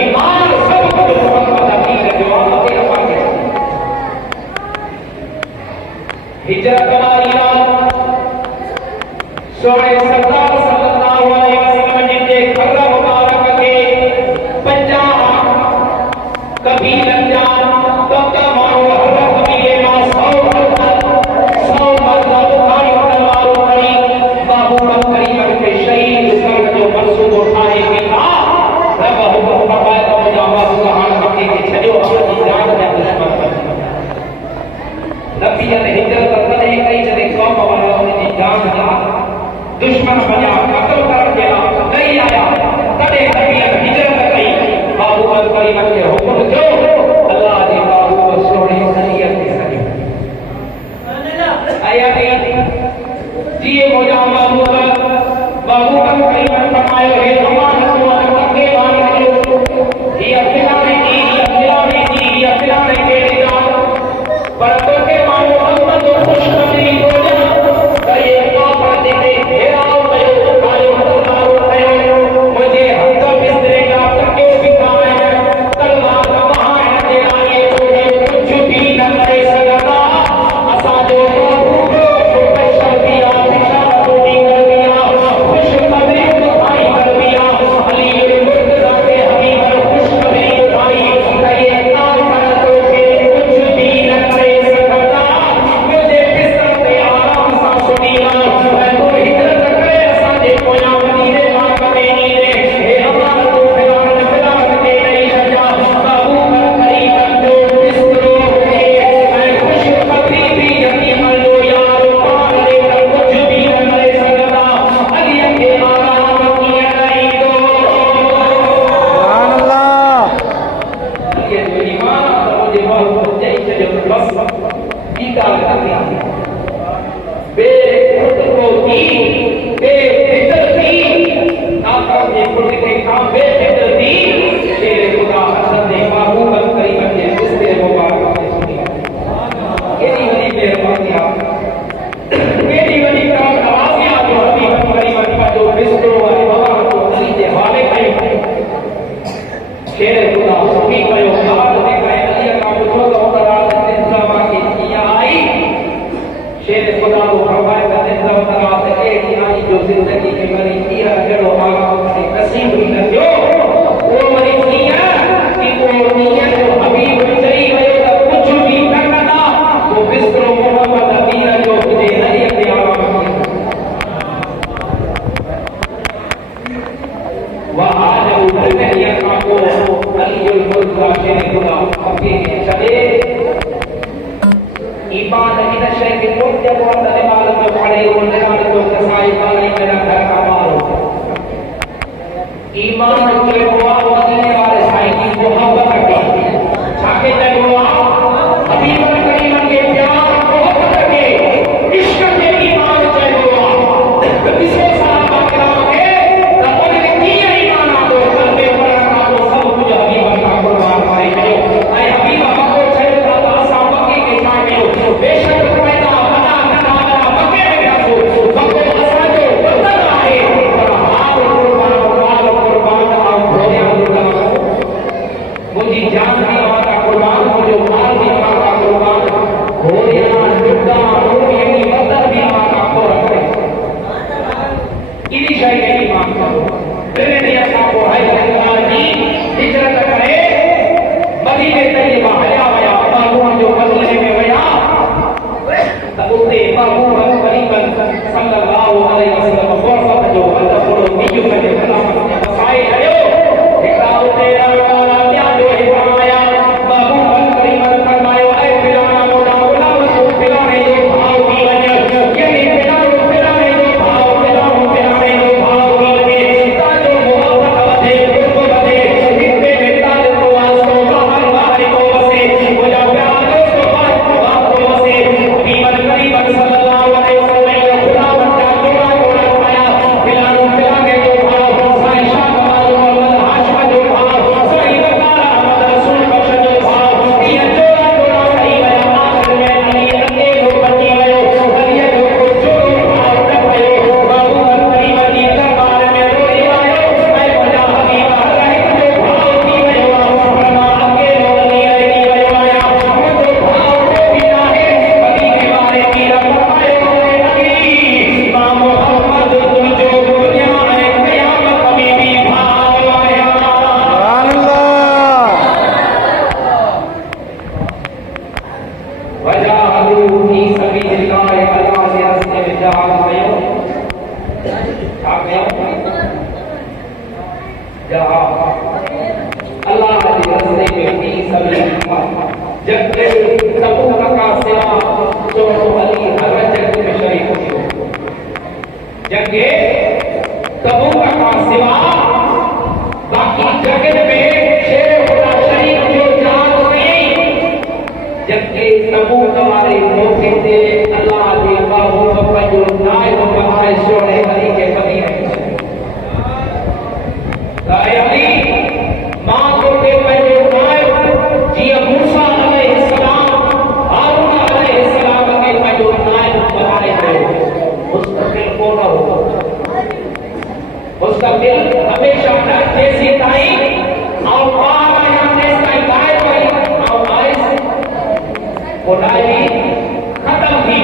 ईमान सब कुछ मोहम्मद अमीर जो सोने सरदार सल्लल्लाहु अलैहि वसल्लम जिनके खर्रा मुबारक के पंजा कभी रमजान तो मारो हर कबीले में 100 मर्द बुखारी तलवार खड़ी बाबू बकरी के शहीद कर जो मंसूब उठाए पिता रब हुक्म फरमाए तो मुजावा सुभान मक्के के छजो अपनी जान में दुश्मन बन नबी ने हिजरत करे कई जने कौम वाला उनकी जान दा दुश्मन बना कत्ल कर दिया नहीं आया तबे नबी ने हिजरत कई बाबू बकरी के हुक्म जो अल्लाह ने बाबू सोने शरीयत के सही आया जी मुजावा बाबू बकरी फरमाए है अमानत वाला के बानी ये अकेला नहीं के पर तो के मानो अल्लाह तो खुशखबरी हो जा ये काफर देते घेराव कयो कायो हथारो मुझे हक बिस्तरे का तके बिठाए तलवार का महान दे आए तुझे कुछ भी न करे सकता असा जो स्पेशल दिया इशारा तो कर दिया खुशखबरी उठाई कर दिया अली मुर्तजा के हबीब खुशखबरी उठाई ये काफर तो के कुछ भी न करे सकता मुझे बिस्तर पे आराम सा सुनीला मैं तो हिजरत करे असा जे कोया मदीने का करेनी रे हे अमर तो फिरान के नहीं सजा बाबू बकरी जो बिस्तरो के मैं खुशखबरी भी यकीन लो यार पार ले कुछ भी न करे सकता अली के आराम किया नहीं दो सुभान अल्लाह। ये जो ईमान तो मुझे बहुत जय जो बस ईका करती बे खुद को दी बे फिक्र दी ना करने खुद के काम बे फिक्र दी तेरे खुदा हसन ने बाबू बकरी के बिस्तर मुबारक में सुनी केडी बड़ी मेहरबानी आप केडी बड़ी काम नवाजियां जो हबीब बकरी का जो बिस्तर वाले बाबा को अली के हवाले कई शेर खुदा सुनी कयो याद ने कहे अली का बुजुर्ग होकर रात इंतजाम की किया आई शेर खुदा को फरमाए करते सब तरह से एक आई जो जिंदगी के मरी किया जड़ो आराम से नसीब ही न जो वो मरी किया कि वो निया जो हबीब चली गयो तो कुछ भी करना ना वो बिस्तरो मोहम्मद अमीर जो तुझे नहीं के आराम वह आज उधर नहीं का को अली मुर्तजा शेर खुदा अपने चले ईमान इन शय के लोग जब वो तलेबाल में पड़े वो निराल को कसाई वाले मेरा घर का मारो ईमान के वो मदीने वाले साईं की मोहब्बत करते छाके जब वो अभी करीम के प्यार मोहब्बत के इश्क के ईमान चाहे वो इसे साहबा किराम के तब ने किया ईमान आ दो कलबे पर का तो सब कुछ हबीब का कुर्बान भाई करो ऐ हबीब को छे दादा साहब के सामने बेशक पैदा बना मक्के में जासो सबको असा जो बदल आए और हाथ कुर्बान आप होया दुर्गा मुझी जान भी हमारा कुर्बान मुझे माल भी हमारा कुर्बान होया दुर्गा होया की बदल भी हमारा को रखे इनी शय की मांग करो तेरे दिया साहब है अल्लाह की हिजरत करे मदीने तैयबा हया वया बाबू जो बदले में वया तबुते बाबू बकरी सल्लल्लाहु अलैहि वसल्लम फरमाया जो अल्लाह को नीचू में खिलाफत में बसाए आयो एकरा तेरा वाला क्या जो है फरमाया बाबू बकरी फरमायो ऐ फिराना मोटा बोला वो फिराने जो भाव की वजह ये फिराने जो भाव फिराने जो भाव की वजह ताजो मोहब्बत वधे गुरब वधे हिते में ताज तो आसो बाहर बाहर को बसे वारी मौके ते अल्लाह जे महबूब पंहिंजो नाइब बनाए सोने हरी खे कमी रही अली मां तोखे पंहिंजो नाइब जीअं मूसा अलैहिस्सलाम हारून अलैहिस्सलाम खे पंहिंजो नाइब बनाए वियो मुस्तक़िल कोन हो मुस्तक़िल हमेशा न तेसी ताईं और पार या तेस ताईं गाए पई और आइस खुदाई खत्म थी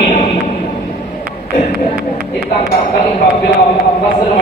इतना का कलीफा बिला फसल